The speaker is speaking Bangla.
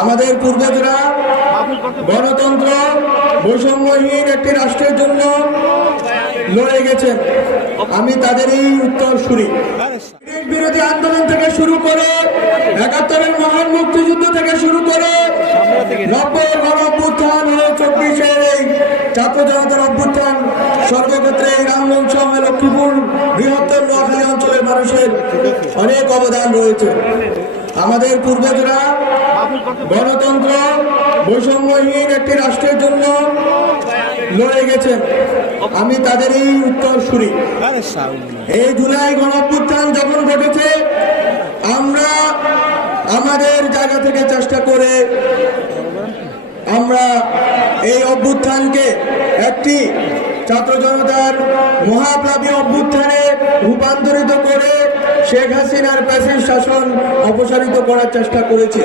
আমাদের পূর্বজরা গণতন্ত্র বৈষম্যহীন একটি রাষ্ট্রের জন্য লড়ে গেছেন। আমি তাদেরই উত্তরসূরি। ব্রিটিশ বিরোধী আন্দোলন থেকে শুরু করে ৭১-এর মহান মুক্তিযুদ্ধ থেকে শুরু করে ৯০-এর গণ অভ্যুত্থান ও ২৪-এর এই ছাত্র জনতার অভ্যুত্থান, সর্বক্ষেত্রে এই রামগঞ্জ সহ লক্ষ্মীপুর বৃহত্তর নোয়াখালী অঞ্চলের মানুষের অনেক অবদান রয়েছে। আমাদের পূর্বজরা গণতন্ত্র বৈষম্যহীন একটি রাষ্ট্রের জন্য লড়ে গেছেন। আমি তাদেরই উত্তরসূরি। এই জুলাই গণ অভ্যুত্থান যখন ঘটেছে, আমরা আমাদের জায়গা থেকে চেষ্টা করে আমরা এই অভ্যুত্থানকে একটি ছাত্র জনতার মহাপ্লাবী অভ্যুত্থানে রূপান্তরিত করে শেখ হাসিনার প্যাসিভ শাসন অপসারিত করার চেষ্টা করেছি।